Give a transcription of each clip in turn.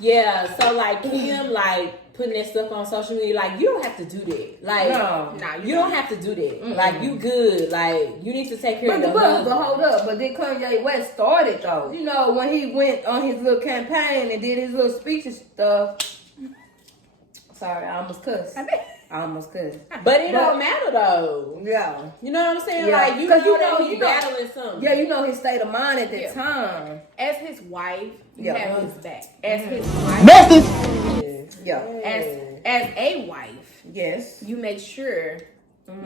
Yeah, so like him like putting that stuff on social media, like you don't have to do that. Like you don't have to do that. Mm-mm. Like you good. Like you need to take care of your husband. But hold up, but then Kanye West started though. You know, when he went on his little campaign and did his little speech and stuff. Sorry, I almost cussed. But it don't matter though. Yeah. You know what I'm saying? Yeah. Like you know he's battling something. Yeah, you know his state of mind at that time. As his wife, you have his back. As his wife. Yeah. As a wife, yes, you make sure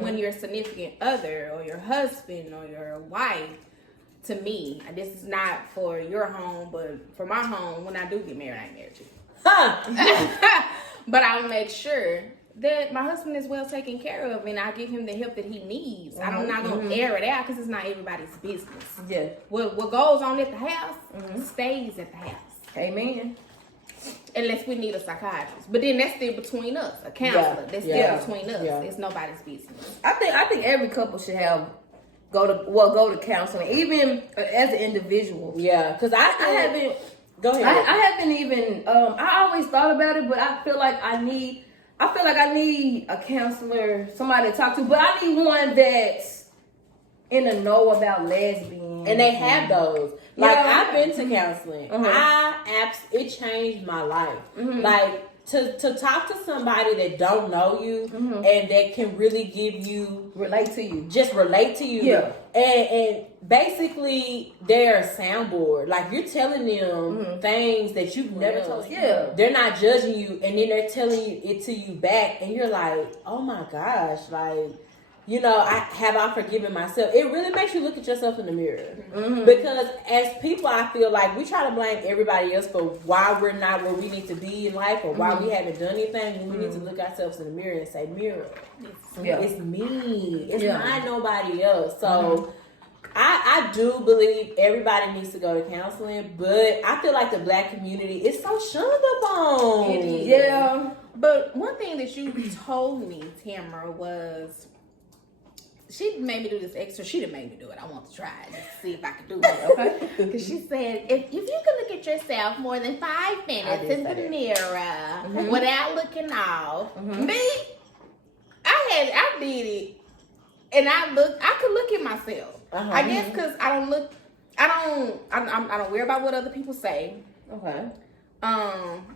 when your significant other or your husband or your wife, to me, this is not for your home, but for my home, when I do get married, I ain't married to you. But I'll make sure that my husband is well taken care of and I give him the help that he needs. I'm not going to air it out because it's not everybody's business. Yeah. What goes on at the house stays at the house. Amen. Unless we need a psychiatrist. But then that's still between us. A counselor. That's still between us. Yeah. It's nobody's business. I think every couple should go to counseling, even as an individual. Yeah, because I haven't... Go ahead. I haven't even. I always thought about it, but I feel like I need a counselor, somebody to talk to. But I need one that's in the know about lesbians. And they have those. Like I've been to counseling. It changed my life. Like to talk to somebody that don't know you and that can really relate to you. Yeah. And basically they're a soundboard. Like you're telling them things that you've never told. Yeah. They're not judging you and then they're telling it to you back and you're like, oh my gosh, like, you know, I forgiven myself. It really makes you look at yourself in the mirror. Because as people, I feel like we try to blame everybody else for why we're not where we need to be in life or why we haven't done anything. And we need to look ourselves in the mirror and say, mirror, it's me. It's not nobody else. So I do believe everybody needs to go to counseling, but I feel like the Black community is so shunned upon. It is. Yeah. But one thing that you told me, Tamara, was... She made me do this extra. She didn't make me do it. I want to try it and see if I can do it, okay? Because she said, if you can look at yourself more than 5 minutes in the mirror without looking off, me, I did it, and I could look at myself. I guess because I don't worry about what other people say. Okay.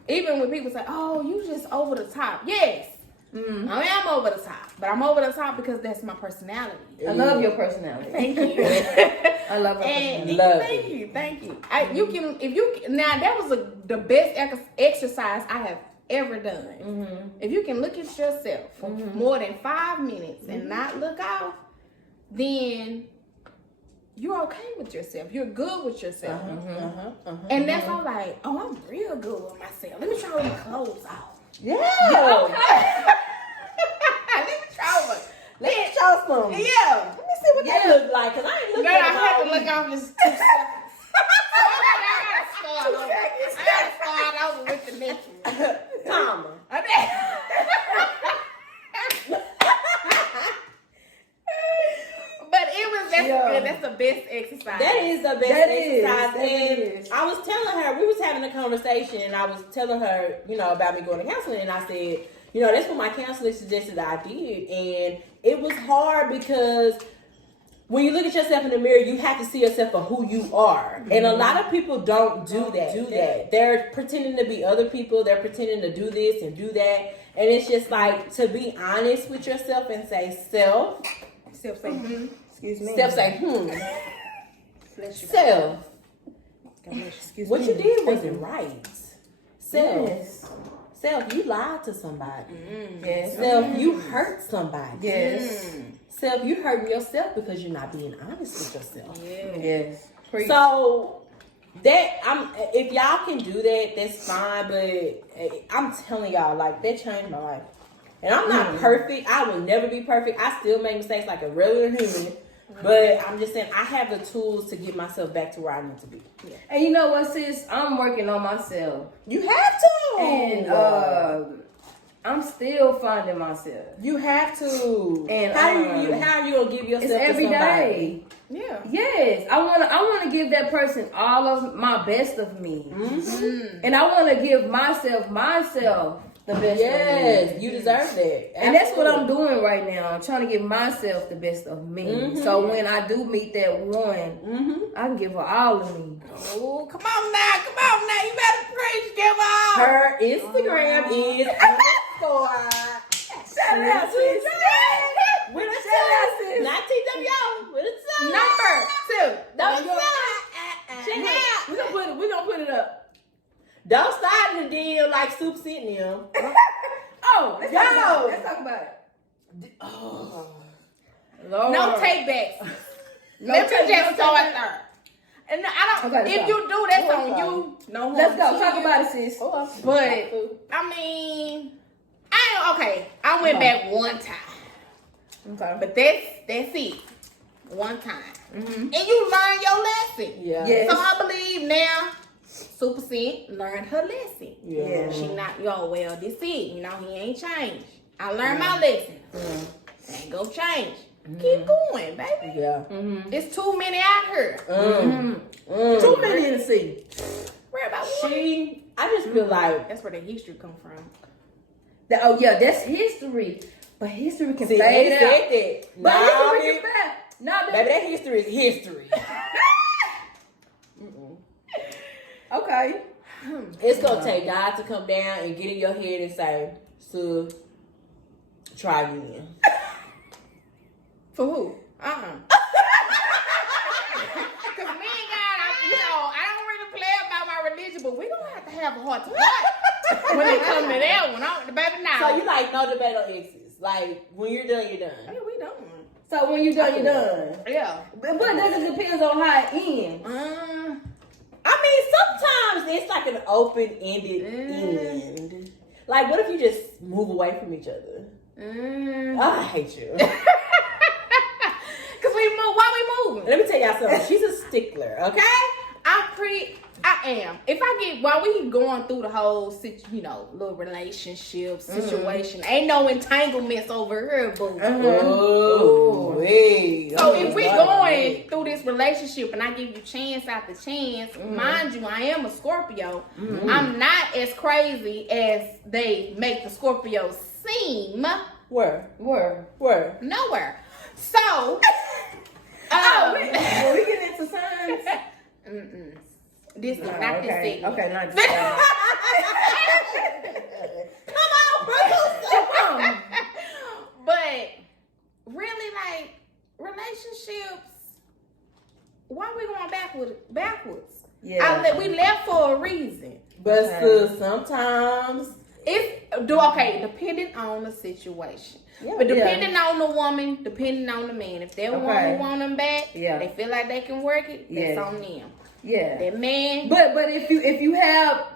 Even when people say, "Oh, you just over the top," yes. I am over the top, but I'm over the top because that's my personality. I love your personality. Thank you. I love your personality. Thank you. That was the best exercise I have ever done. If you can look at yourself for more than 5 minutes and not look off, then you're okay with yourself. You're good with yourself. And that's all like, oh, I'm real good with myself. Let me try my clothes off. Yeah. Okay. Let me try one. Let me show some. Yeah. Let me see what that look like. Because I ain't looking at it. I had to look off this 2 seconds. I got to start over with the next Mama. But that's the best exercise. That is the best exercise. And I was telling her, we was having a conversation, and I was telling her, about me going to counseling, and I said, that's what my counselor suggested that I did. And it was hard because when you look at yourself in the mirror, you have to see yourself for who you are. And a lot of people don't do that. They're pretending to be other people. They're pretending to do this and do that. And it's just like, to be honest with yourself and say, self say, excuse me. Self say, self. Excuse what me. you did wasn't right. Self, you lied to somebody. Yes. Self, you hurt somebody. Yes. Self, you hurting yourself because you're not being honest with yourself. Yes. So if y'all can do that, that's fine. But I'm telling y'all, like, that changed my life. And I'm not perfect. I will never be perfect. I still make mistakes like a regular human. But I'm just saying, I have the tools to get myself back to where I need to be. Yeah. And you know what, sis? I'm working on myself. You have to. And I'm still finding myself. You have to. And how are you gonna give yourself it's to every somebody? day. Yeah. Yes, I wanna give that person all of my best of me, and I wanna give myself the best. Yes, of me. you deserve that, And that's what I'm doing right now. I'm trying to give myself the best of me. So when I do meet that one, I can give her all of me. Oh, come on now. You better preach, give up. Her Instagram is _. Shout out to you. With a Shout out to not TWO. With a two. Number 2. Don't Don't stop. Check out. We gonna put it up. Don't start in the deal like Soup sitting them. Oh, let's talk about it. Oh. Lord. No takebacks. No Let me take- just no start take- there. And I don't. Okay, if let's you go. do, that's Let's on go. you. No harm Let's go. to Talk you. about it, sis. But I mean, I went back one time, Okay. but that's it. One time, and you learn your lesson. Yeah. Yes. So I believe now, Super Cent learned her lesson. Yeah. She not well. This it. He ain't changed. I learned my lesson. Ain't gonna change. Keep going, baby. Yeah. It's too many out here. Too many in the sea. Worry about one. I just feel like That's where the history come from. That's history. But history can see, fade they out. said that. But Nah, history baby, can fade. Nah, baby, that history is history. Okay. It's gonna take God to come down and get in your head and say, "So, try again." For who? Cause me and God, I don't really play about my religion, but we gonna have a heart to heart when it comes to that one. Baby, now. So you like no debate on exes. Like when you're done, you're done. Hey, we done. So when you're done, you're done. Yeah. But that depends on how it ends. I mean, sometimes it's like an open-ended end. Like, what if you just move away from each other? I hate you. Cause we move. Why we moving? Let me tell y'all something. She's a stickler, okay? I am. If I get while we going through the whole little relationship situation, ain't no entanglements over here, boo. Oh, wait. So if we going through this relationship and I give you chance after chance, mind you, I am a Scorpio. I'm not as crazy as they make the Scorpios seem. Where? Nowhere. So, we get into signs. This is not this thing. Okay, not this thing. Come on. But really, like relationships, why we going backwards? Yeah. We left for a reason. But sometimes depending on the situation. Yeah. But depending on the woman, depending on the man. If that woman want them back, they feel like they can work it, that's on them. Yeah. That man. But if you have,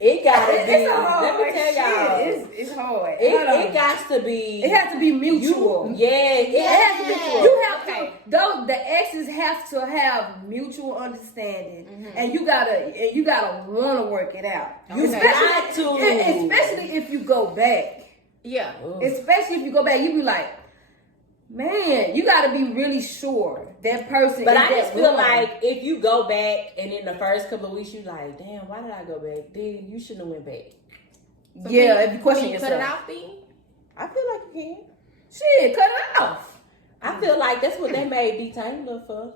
it gotta be. it's a hard Let me tell y'all, it's hard. it got to be. It has to be mutual. It has to be mutual. You have to. The exes have to have mutual understanding, and you gotta want to work it out. Especially if you go back. Yeah. Especially if you go back, you be like, man, you gotta be really sure that person. But is I that just feel one. like if you go back and in the first couple of weeks you like, damn, why did I go back? Then you shouldn't have went back. So if you question can you yourself, cut it out then? I feel like you can. Shit, cut it off. I feel like that's what they made detangler for.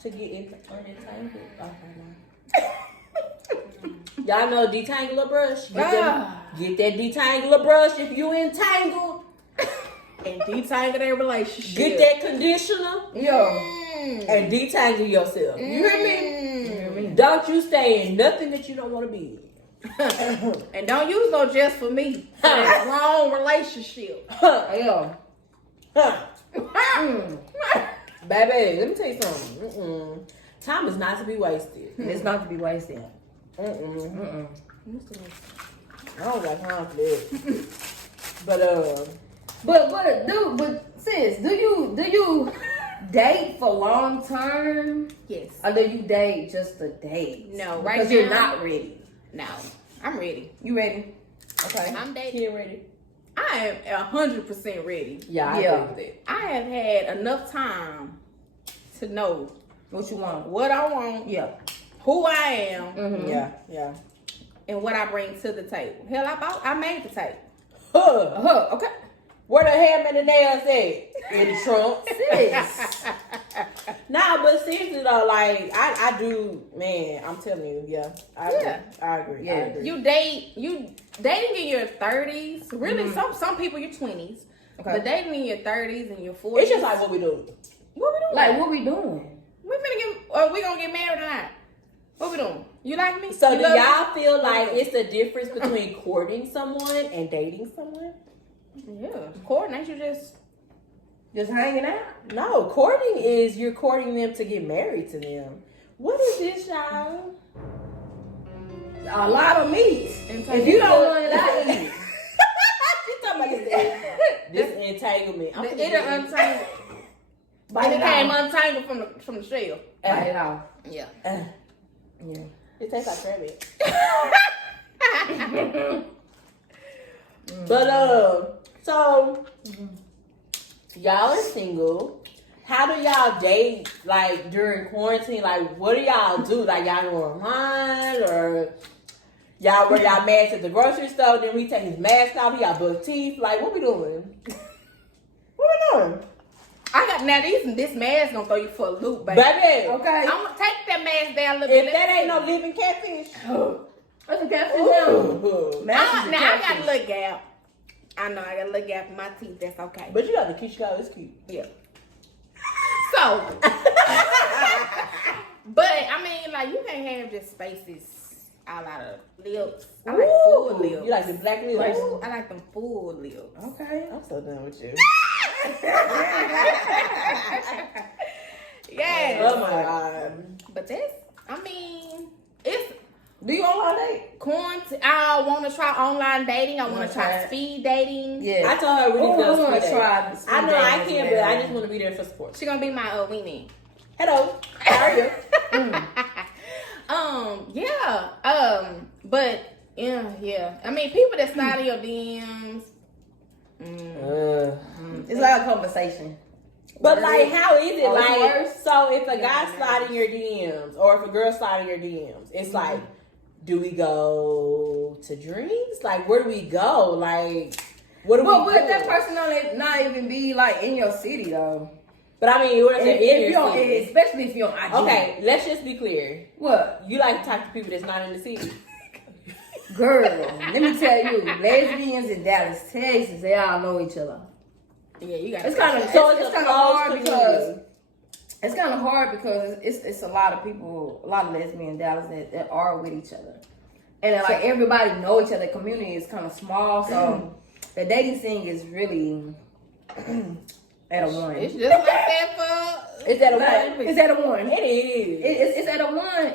To get unentangled. Okay, now. Y'all know detangler brush? Get that detangler brush if you entangled. And detangle their relationship. Get that conditioner. And detangle yourself. You hear me? Don't you stay in nothing that you don't want to be in. And don't use no just for me. For that wrong relationship. Baby, let me tell you something. Time is not to be wasted. It's not to be wasted. I don't got time for that. But sis, do you date for long term? Yes. Or do you date just a date? No, right because now. you're not ready. No. I'm ready. You ready? Okay. I'm dating. Kid ready? I am 100% ready. Yeah, I Yeah. agree with it. I have had enough time to know What you want? what I want, Yeah. who I am, Mm-hmm. Yeah. and what I bring to the table. Hell, I made the table. Huh. Okay. Where the ham and the nails at? In the trunk. Sis. Nah, but seriously though, like I do, man. I'm telling you, yeah. I agree. Yeah. I agree. You dating in your 30s. Really, some people your 20s. Okay. But dating in your 30s and your 40s. It's just like what we do. What we doing? Like, what we doing? We gonna get married or not? What we doing? You like me? So You do love me? y'all feel like it's a difference between courting someone and dating someone? Yeah. Courting, ain't you Just hanging out? No, courting is you're courting them to get married to them. What is this, y'all? A lot of meat. If you don't want it, I eat it. She's talking about this entanglement. I'm finna It get untangled. Bite It it came off. untangled from the shell. Bite it off. Yeah. Yeah. It tastes like rabbit. But so y'all are single. How do y'all date like during quarantine? Like what do y'all do? Like y'all go online or y'all wear y'all masks at the grocery store, then we take his mask off, he got buck teeth. Like what we doing? What we doing? I got now this mask gonna throw you for a loop, baby. Baby, Okay. I'm gonna take that mask down a little bit. if that ain't no living catfish. That's a catfish now. Ooh. Mask is a Now I got catfish. a little gap. I know I got a little gap in my teeth. That's okay. But you got the Kishka, it's cute. Yeah. So, but I mean, like you can't have just spaces all out of lips. I like full lips. You like the black lips? I like them full lips. Okay. I'm so done with you. Yeah. Oh my god. But it's Do you online date? quarantine. I want to try online dating. I want to try Okay. speed dating. Yeah. I told her we need I to want go to try the speed I know I dating can, as but well. I just want to be there for support. She gonna be my wingman. Hello. How are you? But yeah. I mean, people that slide in your DMs. It's like a conversation. But like, how is it? Oh, it's Like, worse? so if a guy slide in your DMs or if a girl slide in your DMs, it's like, do we go to drinks? Like, where do we go? Like, what do we Well, do? would that person not even be like in your city though? But I mean, what if they're in If your you don't, city? especially if you're on IG. Okay, let's just be clear. What? You like to talk to people that's not in the city. Girl, let me tell you, lesbians in Dallas, Texas, they all know each other. Yeah, you got. It's kind of So it's a kind of close hard because community. it's kind of hard because it's a lot of people, a lot of lesbians in Dallas that are with each other, and then, like everybody know each other. The community is kind of small, so the dating scene is really at a one. It's just like that for. It's at a one. It's at a one. It is. It's at a one,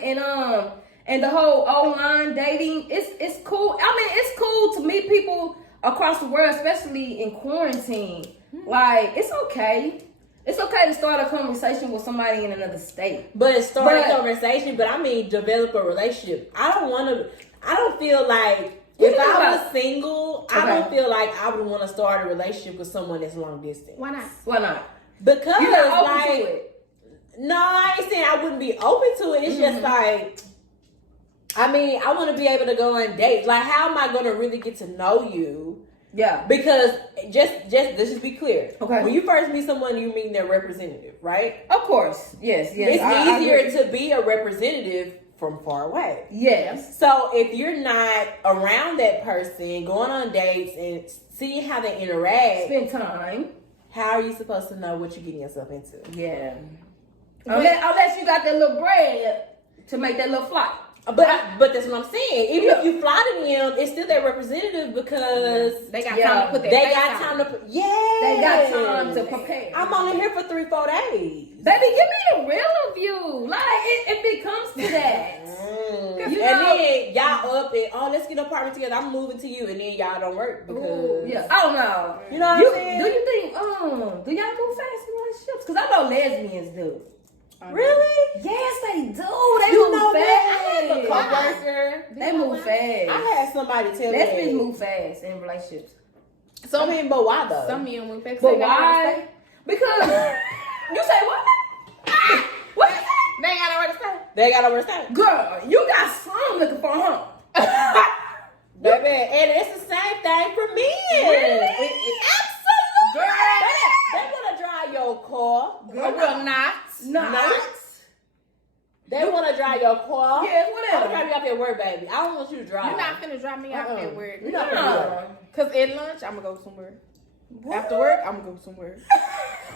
and the whole online dating, it's cool. I mean, it's cool to meet people across the world, especially in quarantine. Like, it's okay. It's okay to start a conversation with somebody in another state. But start a conversation, but I mean develop a relationship. I don't feel like if I was single, I don't feel like I would want to start a relationship with someone that's long distance. Why not? Why not? Because You're not open like, to it. no, I ain't saying I wouldn't be open to it. It's just like, I mean, I want to be able to go on dates. Like, how am I going to really get to know you? Yeah. Because let's just be clear. Okay. When you first meet someone, you meet their representative, right? Of course. Yes. It's I easier agree. to be a representative from far away. Yes. So if you're not around that person, going on dates and seeing how they interact, Spend time. how are you supposed to know what you're getting yourself into? Yeah. Unless you got that little bread to make that little flight. But that's what I'm saying. Even if you fly to them, it's still their representative because They got time to put that. they got time to put. Yeah, They got time to prepare. I'm only here for 3-4 days. Baby, give me the real of you. Like, if it comes to that. And then y'all up and let's get an apartment together. I'm moving to you, and then y'all don't work because Ooh, yeah. I don't know. you know what I'm saying. Do you think, do y'all move fast in relationships? Because I know lesbians do. Really? Yes, they do. They You move know fast. what? I have a coworker. They move fast. I had somebody tell me Lesbians that. move fast in relationships. I mean, but why though? Some men move fast. But why? Because you say what? What you say? They ain't got nowhere to stay. They got nowhere to stay. Girl, you got some looking for, huh? Baby, and it's the same thing for men. Really? Absolutely. Girl. They want to drive your car. I will not. Not. They want to drive your car. Yeah, I'm whatever. gonna drive you out there work, baby. I don't want you to drive. You're not finna drop me out there work. You're not gonna do that. Cause at lunch, I'm gonna go somewhere. After work, I'm gonna go somewhere.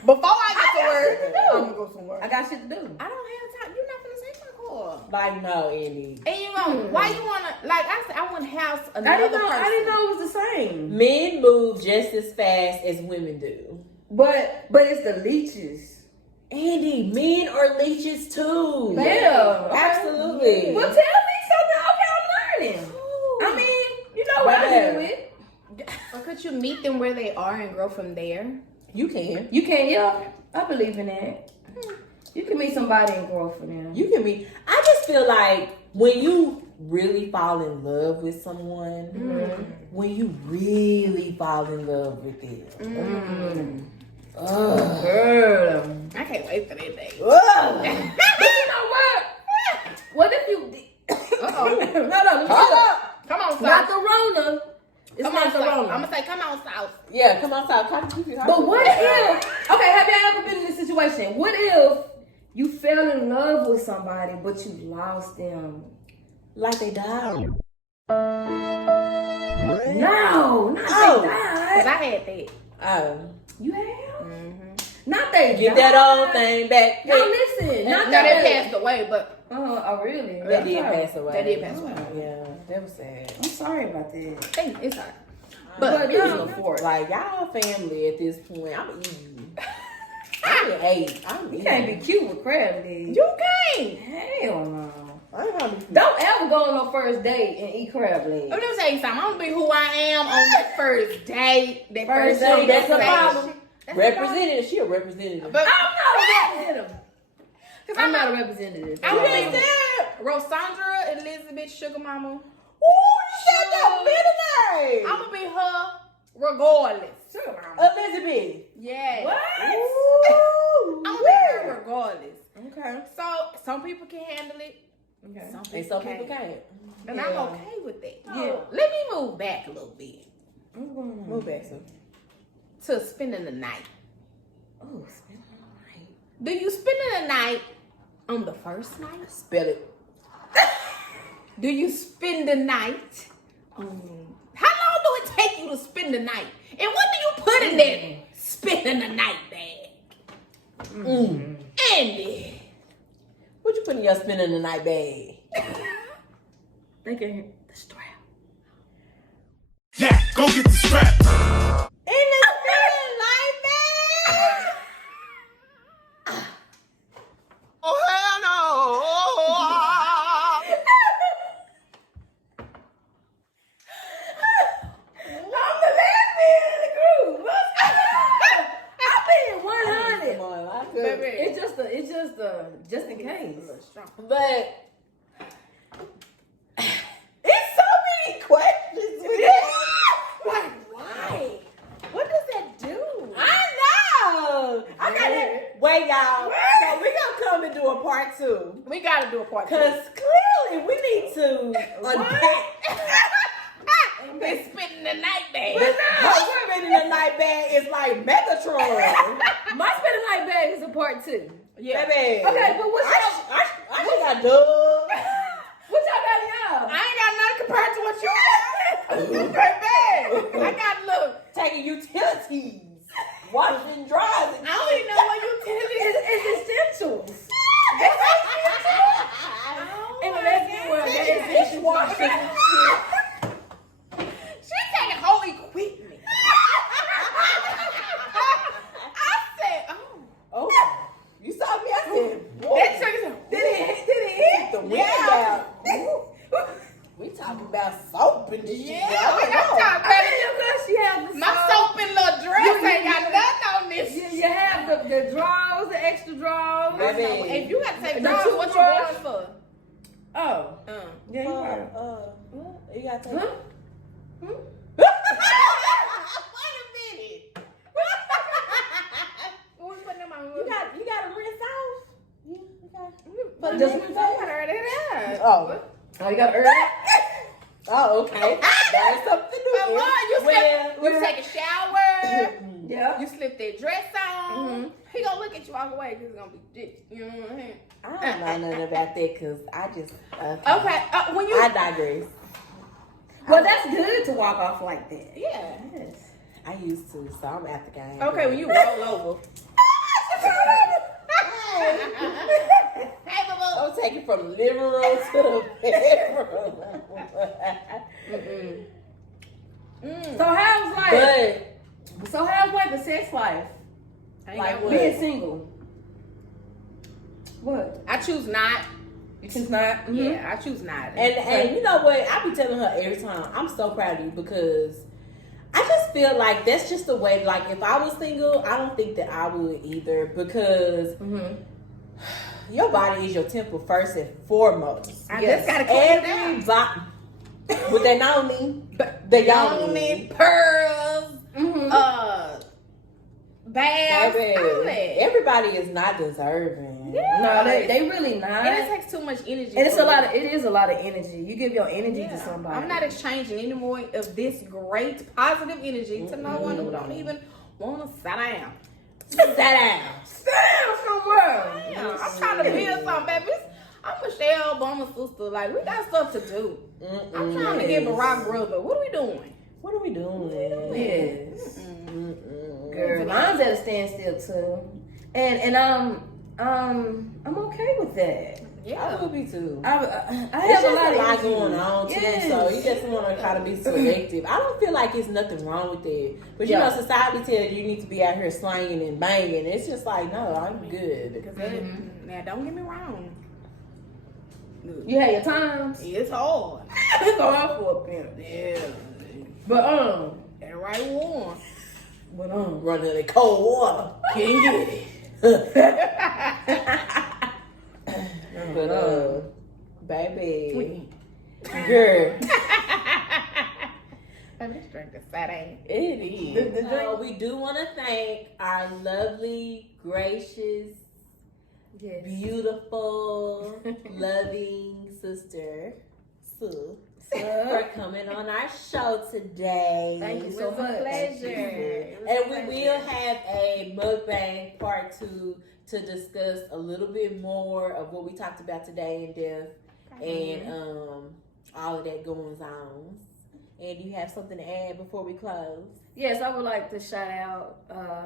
Before I get to work, I'm gonna go somewhere. I got shit to do. I don't have time. You're not finna take my car. Like, no, Andy. And you know why you wanna? Like I said, I want to house another I didn't person. know it was the same. Men move just as fast as women do. But it's the leeches. Andy, men are leeches too. Yeah. Absolutely. Well, tell me something. Okay, I'm learning. I mean, you know what I deal with. Or could you meet them where they are and grow from there? You can. You can, yeah. I believe in that. You can meet somebody and grow from them. You can be. I just feel like when you really fall in love with someone, when you really fall in love with them. Girl. I can't wait for that day. Ugh. But you know what? What if you... Uh-oh. No. Hold up. Come on, Not South. the Rona. It's Come not on, the South. Rona. I'm gonna say, come on, South. Yeah, come on, South. But what if... Okay, have y'all ever been in this situation? What if you fell in love with somebody, but you lost them? Like they died. No, not Oh. they Cause died. I had that. You have? Mm-hmm. Not they Get died. that old thing back. No, listen. Not No, that they passed away, but Oh, really? They I'm did sorry. pass away. they did pass away. Yeah, that was sad. I'm sorry about that. It's alright. But you no. can afford it. Like, y'all family at this point. I'm eating. I'm at 8. I'm You eating. can't be cute with crab legs. You can't. Hell no. I ain't gonna be. Don't ever go on no first date and eat crab legs. Let me tell you something. I'm gonna be who I am on that first date. That First first date, date. that's the that problem. That's the problem. Representative. She a representative. But I'm not a representative. cause I'm not a representative. I'm Yeah. gonna be Rosandra Elizabeth Sugar Mama. Ooh, you said that middle name. I'm gonna be her regardless. Sugar mama. Elizabeth. Yeah. What? Ooh, I'm gonna be her regardless. Okay. So some people can handle it. Okay. Some people And some can't. people can't. And I'm okay with that. Yeah. Let me move back a little bit Move back some. to spending the night. Oh, spell it all right. Do you spend the night on the first night? Spell it. Do you spend the night on... How long do it take you to spend the night? And what do you put in that spending the night bag? Andy. What you put in your spending the night bag? They can hear the strap. Yeah, go get the strap. In the spending night bag? Oh, hell no. I'm the lesbian in the group. I've been 100. Come on, I could. Baby. It's just in case. But it's so many questions. Like, why? What does that do? I know. I gotta wait, y'all. So we gonna come and do a part 2. We gotta do a part 2. Cause clearly we need to unpack. They spending the night bag. But her spending the night bag is like Megatron. My spending night bag is a part 2. Yeah. Baby. Okay, but what's I just got dub. What y'all got in y'all? I ain't got nothing compared to what you got. Baby. I got look. Taking utilities. Washing, drying. I don't even know what utilities. It's essentials. In the lesbian world, that is Dishwashing. She's taking whole equipment. I said, oh. Oh, you saw me. I said, whoa. That trigger. Did it hit? The wind Yeah. out. We talking about soap and shit. Yeah, I we don't got know. time, I baby. mean, because she has the My soap and little dress ain't got nothing on this. You have the draws, the extra draws. Baby. If you got to take The draws, two what you draws. going for? Oh. Yeah, you right. You got to take Huh? Wait a minute. Who's putting them on? You got to rinse off. You got. But Just- just heard it out. Oh. Oh, you got to earn it? Oh, okay. That's something new. But what? You take a shower. Yeah. You slip that dress on. Mm-hmm. He gonna look at you walk away because it's gonna be dick. You know what I'm saying? I don't know nothing about that because I just. Okay. When you I digress. Well, that's good to walk off like that. yeah. Yes. I used to, so I'm at the game. Okay, when you roll over. Hey, boo. I'm taking from the living room to the bedroom. So how's like the sex life? I ain't Like got what? one. Being single. What? I choose not. You choose not? Mm-hmm. Yeah, I choose not. And you know what? I be telling her every time, I'm so proud of you because I just feel like that's just the way, like if I was single, I don't think that I would either because your body is your temple first and foremost. I just gotta clean it down. Everybody, with their noni, the Yoni, pearls, baths, baby, all that. everybody is not deserving. Yeah. No, they really not. And it takes too much energy. And it's for a lot me. of it is a lot of energy. You give your energy Yeah. to somebody. I'm not exchanging any more of this great positive energy to no one who don't even want to sit down. Sit down. Stand somewhere. Damn, I'm trying to build something, baby. I'm Michelle Obama's sister. Like, we got stuff to do. I'm trying to get Barack brother. What are we doing? What are we doing? Yes. Girl, mine's at a standstill too. And I'm okay with that. Yeah. I would be too. I It's have just a lot of energy. going on too, Yes. so you just want to try to be selective. I don't feel like it's nothing wrong with it, but you Yeah. know, society tells you need to be out here slanging and banging. It's just like, no, I'm good. Now, don't get me wrong. You had your times. It's hard. It's hard for a pimp. Yeah. But That right warm. Running in the cold water, can't get it. But baby, girl, This drink is fat, ain't it? it is. We do want to thank our lovely, gracious, yes. beautiful, loving sister, Sue, for coming on our show today. Thank you It so was a much. pleasure. And we will have a mukbang part 2 to discuss a little bit more of what we talked about today in depth and all of that goings on. And do you have something to add before we close? Yes, I would like to shout out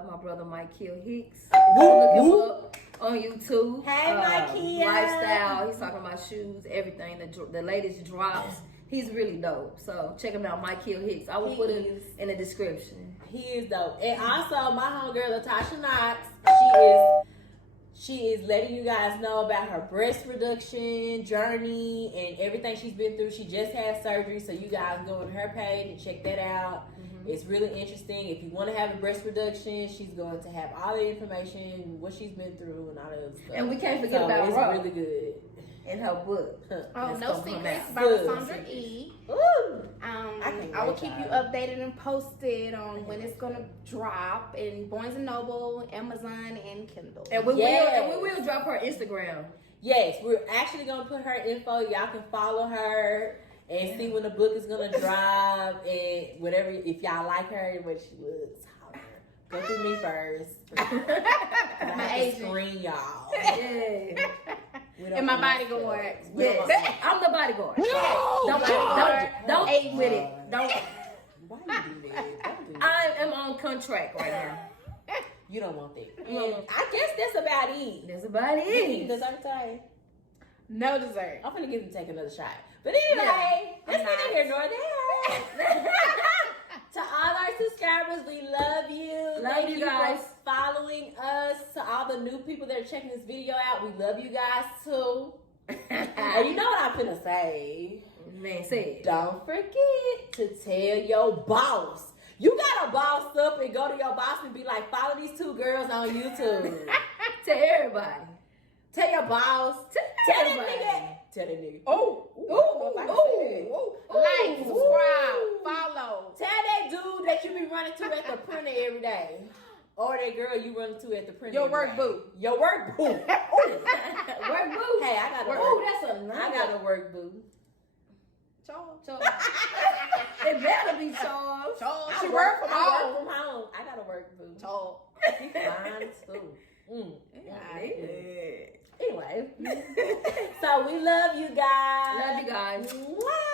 my brother Mike Hicks. Whoop, Look him whoop. up on YouTube. Hey, Mikey. Lifestyle. He's talking about shoes, everything. The latest drops. He's really dope. So check him out, Mike Hicks. I will put it in the description. He is dope. And also, my homegirl Latasha Knox, she is letting you guys know about her breast reduction journey and everything she's been through. She just had surgery, so you guys go on her page and check that out. It's really interesting. If you want to have a breast reduction, she's going to have all the information, what she's been through, and all that other stuff. And we can't forget about it's Raw really good. in her book. Oh, It's no gonna come secrets out. by Good. Sandra E. Ooh. I can't will wait, keep you y'all. updated and posted on when it's gonna drop in Barnes and Noble, Amazon, and Kindle. And we Yes. will drop her Instagram. Yes, we're actually going to put her info. Y'all can follow her and see when the book is going to drop and whatever. If y'all like her and what she looks, holler. Go through me first. I My have to agent. screen y'all. Yeah. We don't And my want that bodyguard. stuff. We don't want Yes. I'm the bodyguard. No. Don't eat with it. Don't. Why you do that? Don't do that. I am on contract right now. You don't want that. And I guess that's about it. That's about You it. dessert today? No dessert. I'm gonna get him to take another shot. But anyway, Yeah, that's I'm neither here nor there. To all our subscribers, we love you. Love Thank you you guys. for following us. To all the new people that are checking this video out, we love you guys too. And you know what I'm finna say? Man, say it. Don't forget to tell your boss You gotta boss up and go to your boss and be like, follow these 2 girls on YouTube. To everybody. Tell your boss. Tell that nigga. Tell that nigga. Like, subscribe, follow. Tell that dude that you be running to at the printer every day. Or that girl you run to at the printer. Your every work day. boo. Your work boo. Work boo. Hey, I gotta work. Oh, that's a I gotta work boo. Charles. It better be Charles. Charles. I She work from I home. work from home. I gotta work boo. Charles. Fine too. Yeah. Anyway, so we love you guys. Love you guys. Mwah.